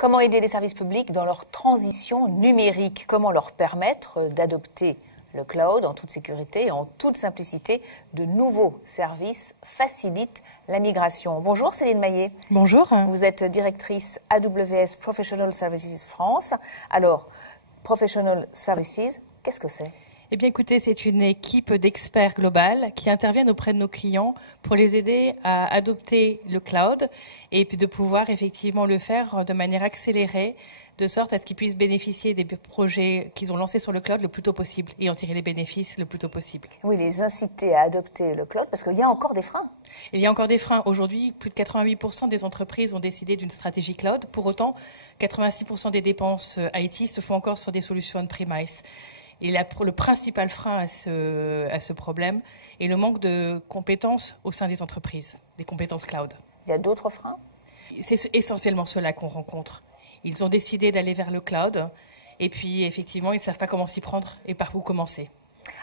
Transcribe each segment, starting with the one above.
Comment aider les services publics dans leur transition numérique? Comment leur permettre d'adopter le cloud en toute sécurité et en toute simplicité? De nouveaux services facilitent la migration. Bonjour Céline Maillet. Bonjour. Vous êtes directrice AWS Professional Services France. Alors, Professional Services, qu'est-ce que c'est? Eh bien écoutez, c'est une équipe d'experts globales qui interviennent auprès de nos clients pour les aider à adopter le cloud et puis de pouvoir effectivement le faire de manière accélérée, de sorte à ce qu'ils puissent bénéficier des projets qu'ils ont lancés sur le cloud le plus tôt possible et en tirer les bénéfices le plus tôt possible. Oui, les inciter à adopter le cloud parce qu'il y a encore des freins. Il y a encore des freins. Aujourd'hui, plus de 88% des entreprises ont décidé d'une stratégie cloud. Pour autant, 86% des dépenses IT se font encore sur des solutions on-premise. Et le principal frein à ce problème est le manque de compétences au sein des entreprises, des compétences cloud. Il y a d'autres freins? C'est essentiellement cela qu'on rencontre. Ils ont décidé d'aller vers le cloud et puis effectivement, ils ne savent pas comment s'y prendre et par où commencer.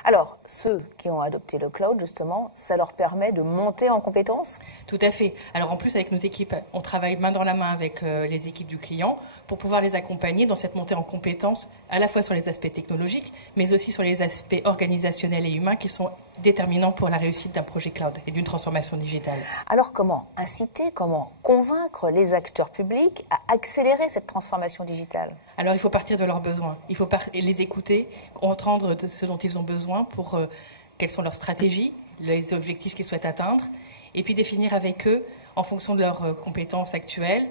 Alors, ceux qui ont adopté le cloud, justement, ça leur permet de monter en compétences? Tout à fait. Alors en plus, avec nos équipes, on travaille main dans la main avec les équipes du client pour pouvoir les accompagner dans cette montée en compétences, à la fois sur les aspects technologiques, mais aussi sur les aspects organisationnels et humains qui sont déterminants pour la réussite d'un projet cloud et d'une transformation digitale. Alors comment inciter, comment convaincre les acteurs publics à accélérer cette transformation digitale? Alors il faut partir de leurs besoins, il faut les écouter, entendre de ce dont ils ont besoin pour quelles sont leurs stratégies, les objectifs qu'ils souhaitent atteindre, et puis définir avec eux, en fonction de leurs compétences actuelles,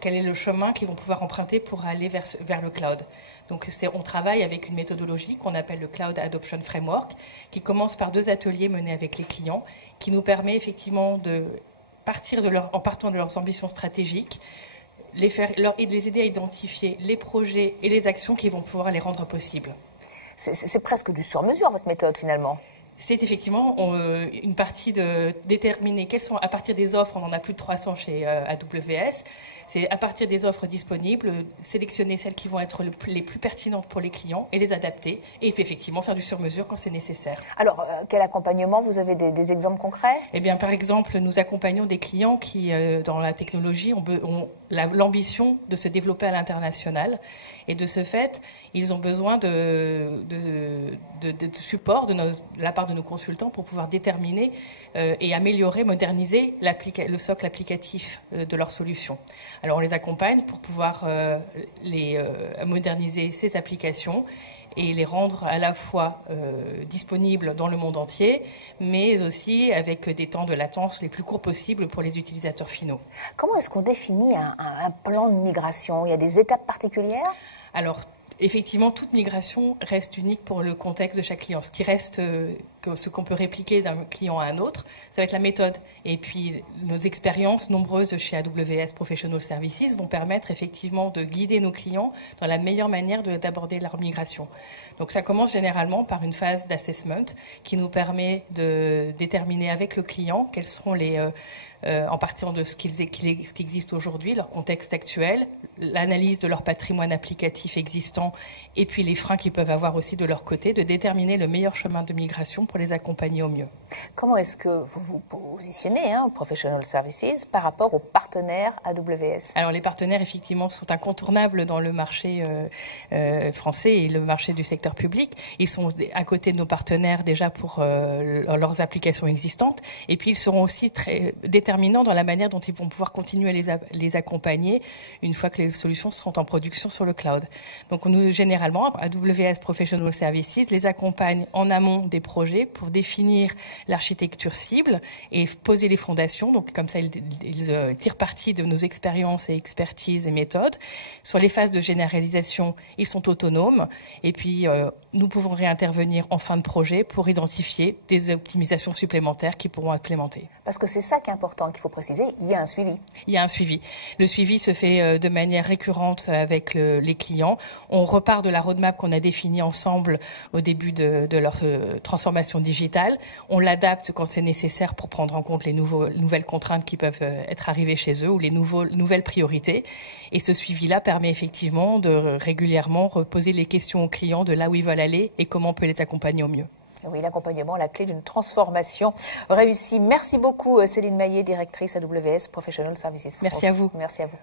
quel est le chemin qu'ils vont pouvoir emprunter pour aller vers le cloud. Donc on travaille avec une méthodologie qu'on appelle le Cloud Adoption Framework, qui commence par 2 ateliers menés avec les clients, qui nous permet effectivement de partir en partant de leurs ambitions stratégiques, et de les aider à identifier les projets et les actions qui vont pouvoir les rendre possibles. C'est presque du sur-mesure, votre méthode, finalement. C'est effectivement une partie de déterminer quelles sont, à partir des offres, on en a plus de 300 chez AWS, c'est à partir des offres disponibles, sélectionner celles qui vont être les plus pertinentes pour les clients et les adapter, et puis effectivement faire du sur-mesure quand c'est nécessaire. Alors, quel accompagnement? Vous avez des exemples concrets? Eh bien, par exemple, nous accompagnons des clients qui, dans la technologie, ont l'ambition de se développer à l'international, et de ce fait, ils ont besoin de support de la part de nos consultants pour pouvoir déterminer et améliorer, moderniser le socle applicatif de leur solution. Alors on les accompagne pour pouvoir moderniser ces applications et les rendre à la fois disponibles dans le monde entier, mais aussi avec des temps de latence les plus courts possibles pour les utilisateurs finaux. Comment est-ce qu'on définit un plan de migration? Il y a des étapes particulières? Alors, effectivement, toute migration reste unique pour le contexte de chaque client. Ce qui reste, ce qu'on peut répliquer d'un client à un autre, ça va être la méthode. Et puis, nos expériences nombreuses chez AWS Professional Services vont permettre effectivement de guider nos clients dans la meilleure manière d'aborder leur migration. Donc, ça commence généralement par une phase d'assessment qui nous permet de déterminer avec le client quels seront en partant de ce qui existe aujourd'hui, leur contexte actuel, l'analyse de leur patrimoine applicatif existant et puis les freins qu'ils peuvent avoir aussi de leur côté, de déterminer le meilleur chemin de migration pour les accompagner au mieux. Comment est-ce que vous vous positionnez, Professional Services, par rapport aux partenaires AWS? Alors les partenaires, effectivement, sont incontournables dans le marché français et le marché du secteur public. Ils sont à côté de nos partenaires déjà pour leurs applications existantes et puis ils seront aussi très déterminants dans la manière dont ils vont pouvoir continuer à les accompagner une fois que les solutions seront en production sur le cloud. Donc nous, généralement, AWS Professional Services les accompagne en amont des projets pour définir l'architecture cible et poser les fondations. Donc comme ça, ils tirent parti de nos expériences et expertises et méthodes. Sur les phases de généralisation, ils sont autonomes et puis nous pouvons réintervenir en fin de projet pour identifier des optimisations supplémentaires qui pourront être implémentées. Parce que c'est ça qui est important, qu'il faut préciser, il y a un suivi. Il y a un suivi. Le suivi se fait de manière récurrente avec les clients. On repart de la roadmap qu'on a définie ensemble au début de leur transformation digitale. On l'adapte quand c'est nécessaire pour prendre en compte les nouvelles contraintes qui peuvent être arrivées chez eux ou les nouvelles priorités. Et ce suivi-là permet effectivement de régulièrement reposer les questions aux clients de là où ils veulent aller et comment on peut les accompagner au mieux. Oui, l'accompagnement, la clé d'une transformation réussie. Merci beaucoup Céline Maillet, directrice AWS Professional Services France. Merci à vous. Merci à vous.